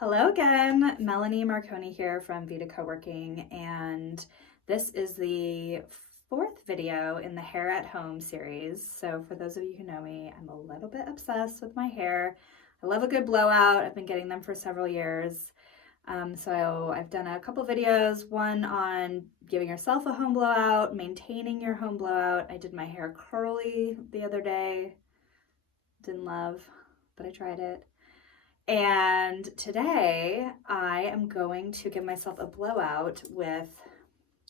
Hello again, Melanie Marconi here from VIDA Coworking, and this is the fourth video in the Hair at Home series. So for those of you who know me, I'm a little bit obsessed with my hair. I love a good blowout. I've been getting them for several years. So I've done a couple videos, one on giving yourself a home blowout, maintaining your home blowout. I did my hair curly the other day. Didn't love, but I tried it. And today I am going to give myself a blowout with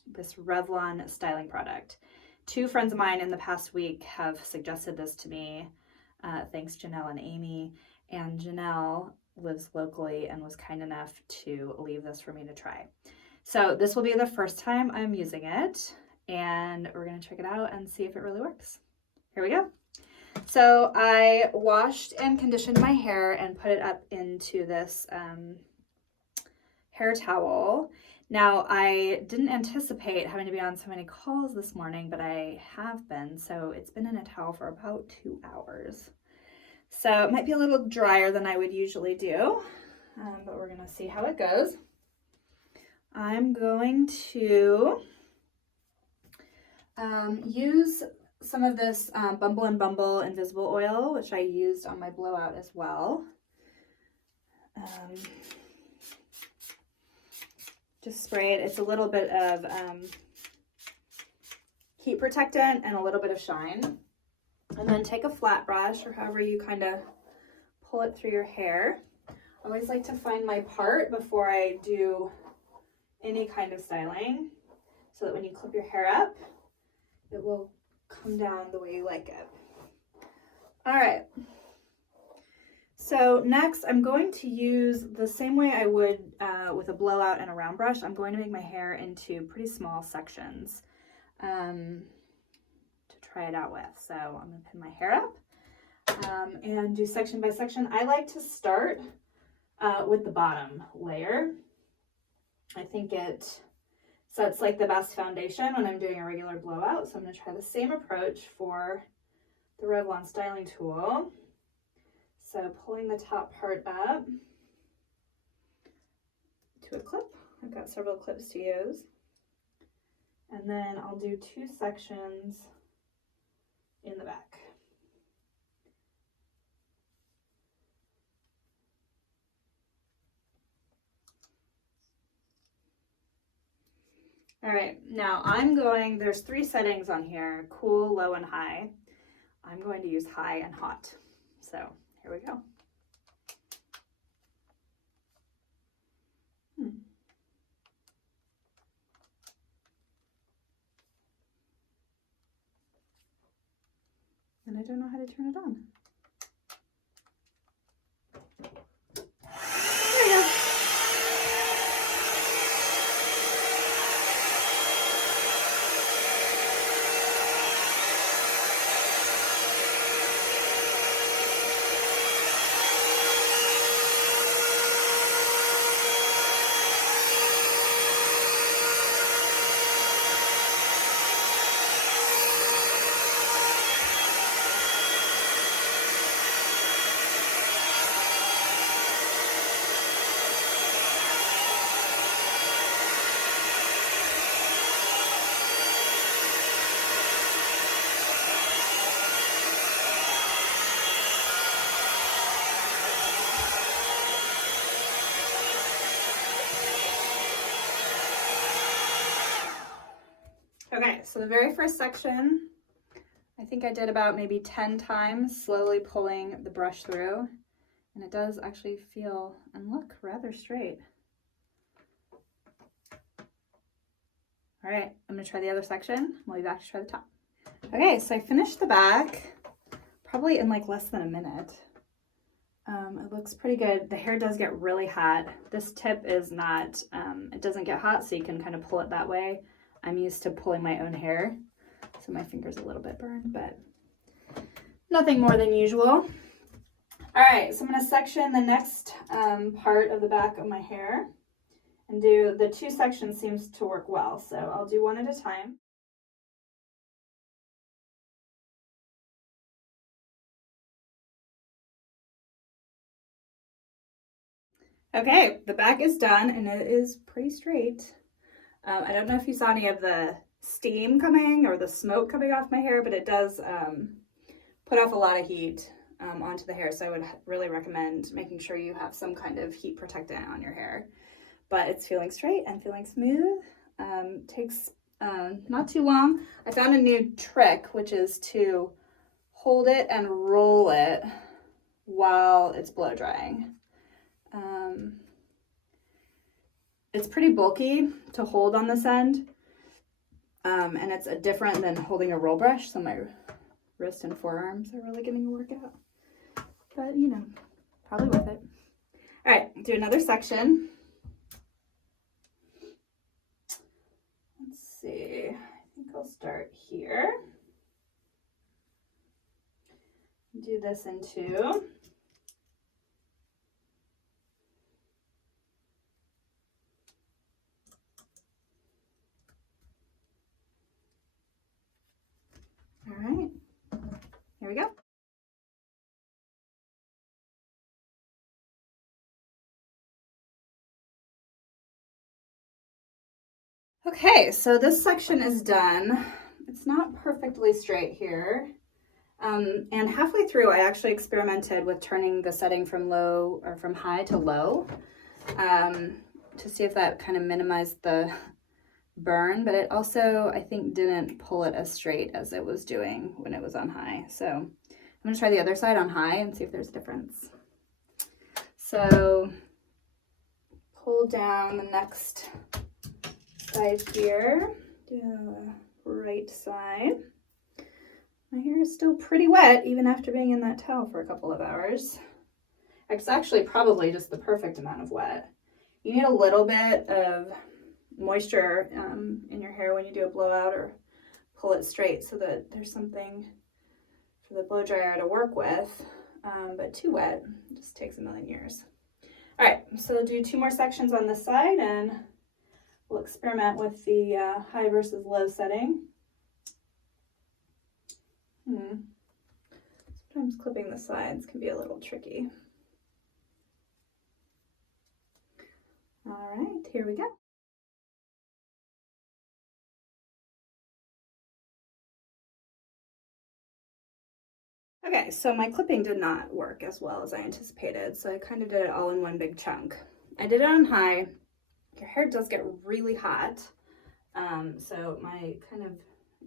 this Revlon styling product. Two friends of mine in the past week have suggested this to me. Thanks Janelle and Amy. And Janelle lives locally and was kind enough to leave this for me to try. So this will be the first time I'm using it, and we're gonna check it out and see if it really works. Here we go. So I washed and conditioned my hair and put it up into this hair towel. Now, I didn't anticipate having to be on so many calls this morning, but I have been. So it's been in a towel for about 2 hours. So it might be a little drier than I would usually do, but we're going to see how it goes. I'm going to use some of this Bumble and Bumble Invisible Oil, which I used on my blowout as well. Just spray it. It's a little bit of heat protectant and a little bit of shine. And then take a flat brush, or however you kind of pull it through your hair. I always like to find my part before I do any kind of styling, so that when you clip your hair up, it will come down the way you like it. All right. So next, I'm going to use the same way I would with a blowout and a round brush. I'm going to make my hair into pretty small sections to try it out with. So I'm going to pin my hair up and do section by section. I like to start with the bottom layer. I think it sets like the best foundation when I'm doing a regular blowout. So I'm going to try the same approach for the Revlon styling tool. So pulling the top part up to a clip. I've got several clips to use. And then I'll do 2 sections in the back. All right, now there's 3 settings on here: cool, low, and high. I'm going to use high and hot. So here we go. And I don't know how to turn it on. There we go. Okay, so the very first section, I think I did about maybe 10 times, slowly pulling the brush through, and it does actually feel and look rather straight. All right, I'm gonna try the other section. We'll be back to try the top. Okay, so I finished the back, probably in like less than a minute. It looks pretty good. The hair does get really hot. This tip is not, it doesn't get hot, so you can kind of pull it that way. I'm used to pulling my own hair, so my finger's a little bit burned, but nothing more than usual. All right, so I'm gonna section the next part of the back of my hair and do the 2 sections. Seems to work well, so I'll do one at a time. Okay, the back is done and it is pretty straight. I don't know if you saw any of the steam coming or the smoke coming off my hair, but it does put off a lot of heat onto the hair. So I would really recommend making sure you have some kind of heat protectant on your hair. But it's feeling straight and feeling smooth. Takes not too long. I found a new trick, which is to hold it and roll it while it's blow drying. It's pretty bulky to hold on this end, and it's different than holding a roll brush, so my wrist and forearms are really getting a workout, but you know, probably worth it. All right, do another section. Let's see, I think I'll start here. Do this in two. All right, here we go. Okay, so this section is done. It's not perfectly straight here. And halfway through, I actually experimented with turning the setting from low or from high to low to see if that kind of minimized the burn, but it also, I think, didn't pull it as straight as it was doing when it was on high. So I'm gonna try the other side on high and see if there's a difference. So pull down the next side here, do the right side. My hair is still pretty wet even after being in that towel for a couple of hours. It's actually probably just the perfect amount of wet. You need a little bit of moisture in your hair when you do a blowout or pull it straight so that there's something for the blow dryer to work with, but too wet just takes a million years. All right, so do 2 more sections on this side and we'll experiment with the high versus low setting. Sometimes clipping the sides can be a little tricky. All right, here we go. Okay, so my clipping did not work as well as I anticipated, so I kind of did it all in one big chunk. I did it on high. Your hair does get really hot, so my kind of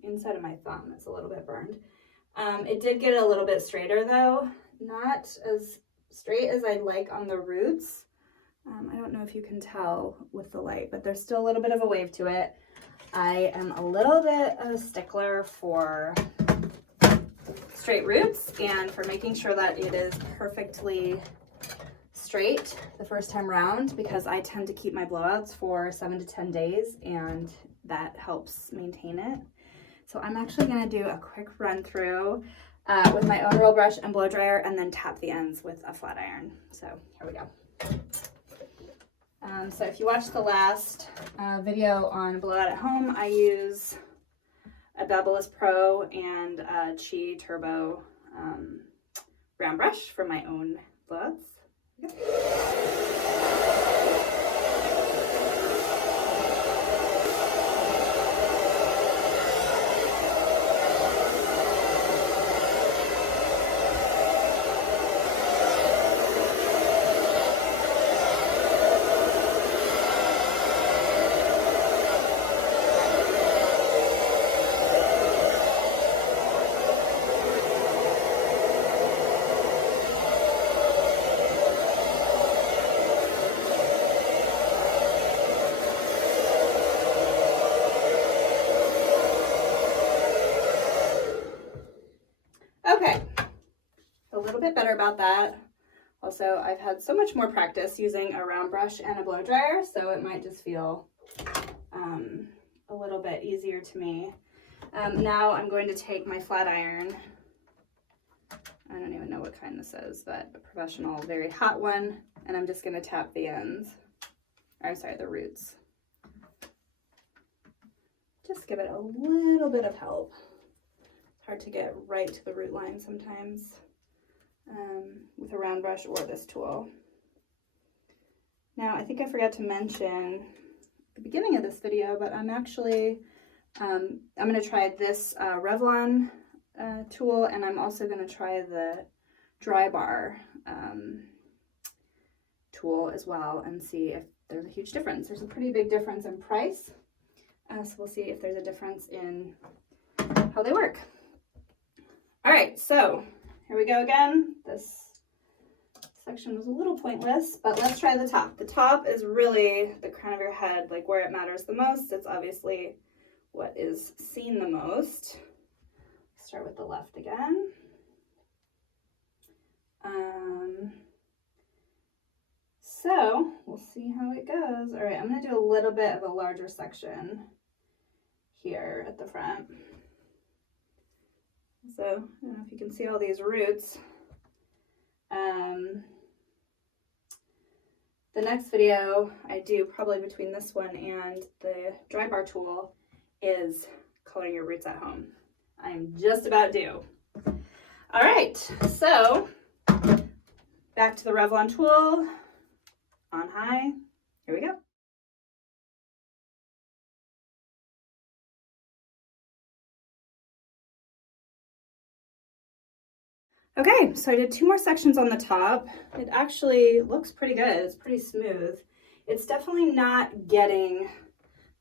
inside of my thumb is a little bit burned. It did get a little bit straighter though, not as straight as I'd like on the roots. I don't know if you can tell with the light, but there's still a little bit of a wave to it. I am a little bit of a stickler for straight roots and for making sure that it is perfectly straight the first time round, because I tend to keep my blowouts for 7 to 10 days and that helps maintain it. So I'm actually going to do a quick run through with my own roll brush and blow dryer and then tap the ends with a flat iron. So here we go. So if you watched the last video on blowout at home, I use a Babyliss Pro and a Chi Turbo round brush for my own blowouts. Okay, a little bit better about that. Also, I've had so much more practice using a round brush and a blow dryer, so it might just feel a little bit easier to me. Now I'm going to take my flat iron. I don't even know what kind this is, but a professional, very hot one, and I'm just going to tap the ends. Or, I'm sorry, the roots. Just give it a little bit of help. It's hard to get right to the root line sometimes with a round brush or this tool. Now, I think I forgot to mention at the beginning of this video, but I'm actually, I'm going to try this Revlon tool, and I'm also going to try the dry bar tool as well and see if there's a huge difference. There's a pretty big difference in price, so we'll see if there's a difference in how they work. All right, so here we go again. This section was a little pointless, but let's try the top. The top is really the crown of your head, like where it matters the most. It's obviously what is seen the most. Start with the left again. So we'll see how it goes. All right, I'm gonna do a little bit of a larger section here at the front. So I don't know if you can see all these roots. The next video I do, probably between this one and the dry bar tool, is coloring your roots at home. I'm just about due. All right, so back to the Revlon tool, on high, here we go. Okay, so I did 2 more sections on the top. It actually looks pretty good. It's pretty smooth. It's definitely not getting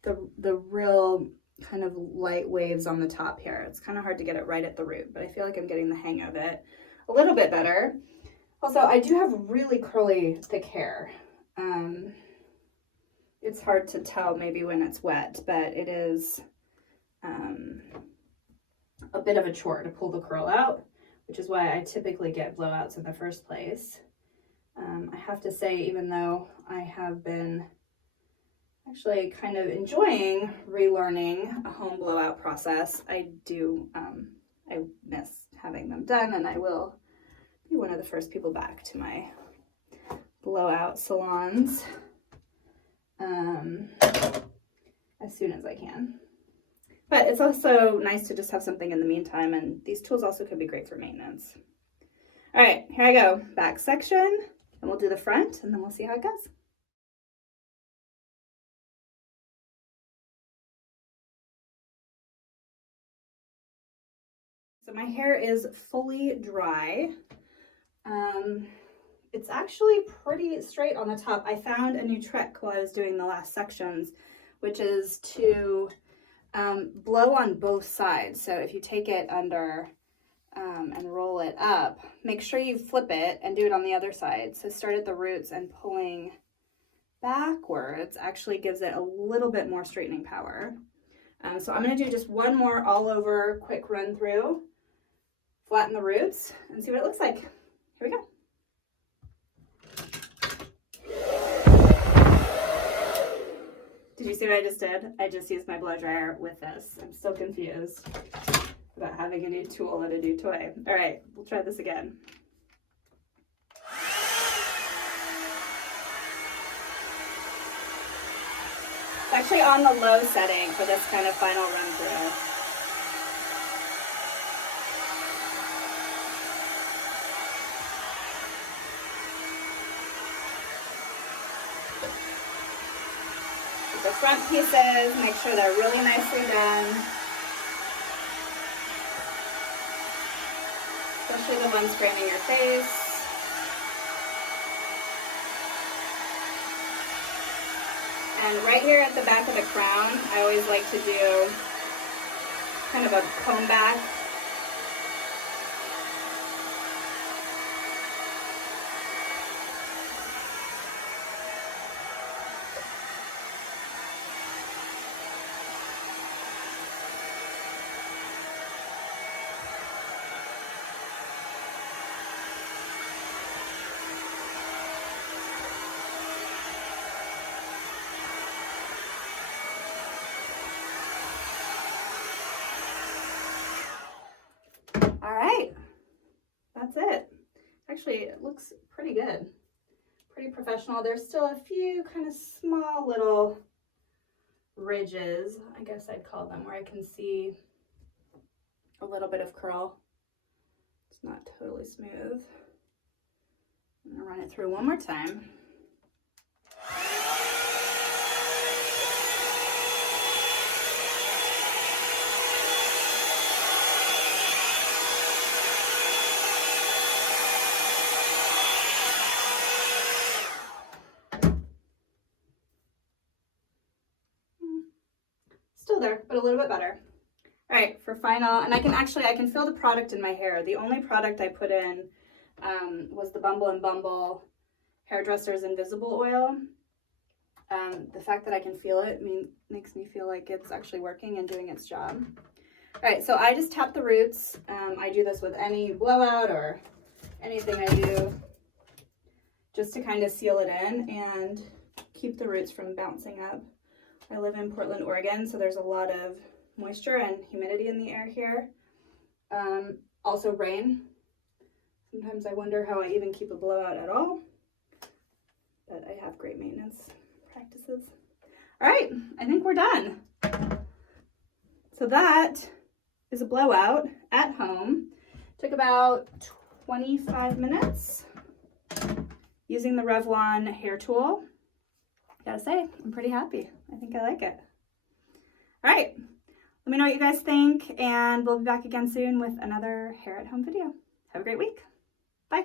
the real kind of light waves on the top here. It's kind of hard to get it right at the root, but I feel like I'm getting the hang of it a little bit better. Also, I do have really curly, thick hair. It's hard to tell maybe when it's wet, but it is a bit of a chore to pull the curl out, which is why I typically get blowouts in the first place. I have to say, even though I have been actually kind of enjoying relearning a home blowout process, I miss having them done, and I will be one of the first people back to my blowout salons as soon as I can. But it's also nice to just have something in the meantime, and these tools also could be great for maintenance. All right, here I go. Back section, and we'll do the front, and then we'll see how it goes. So my hair is fully dry. It's actually pretty straight on the top. I found a new trick while I was doing the last sections, which is to blow on both sides. So if you take it under and roll it up, make sure you flip it and do it on the other side. So start at the roots, and pulling backwards actually gives it a little bit more straightening power. So I'm going to do just one more all over quick run through, flatten the roots, and see what it looks like. Here we go. Did you see what I just did? I just used my blow dryer with this. I'm still confused about having a new tool and a new toy. All right, we'll try this again. It's actually on the low setting for this kind of final run through. The front pieces, make sure they're really nicely done. Especially the ones framing your face. And right here at the back of the crown, I always like to do kind of a comb back. All right, that's it. Actually, it looks pretty good, pretty professional. There's still a few kind of small little ridges, I guess I'd call them, where I can see a little bit of curl. It's not totally smooth. I'm gonna run it through one more time. but a little bit better. All right, for final, and I can feel the product in my hair. The only product I put in was the Bumble & Bumble Hairdresser's Invisible Oil. The fact that I can feel it makes me feel like it's actually working and doing its job. All right, so I just tap the roots. I do this with any blowout or anything I do, just to kind of seal it in and keep the roots from bouncing up. I live in Portland, Oregon, so there's a lot of moisture and humidity in the air here. Also rain. Sometimes I wonder how I even keep a blowout at all, but I have great maintenance practices. All right, I think we're done. So that is a blowout at home. Took about 25 minutes using the Revlon hair tool. Gotta say, I'm pretty happy. I think I like it. All right, let me know what you guys think, and we'll be back again soon with another hair at home video. Have a great week. Bye.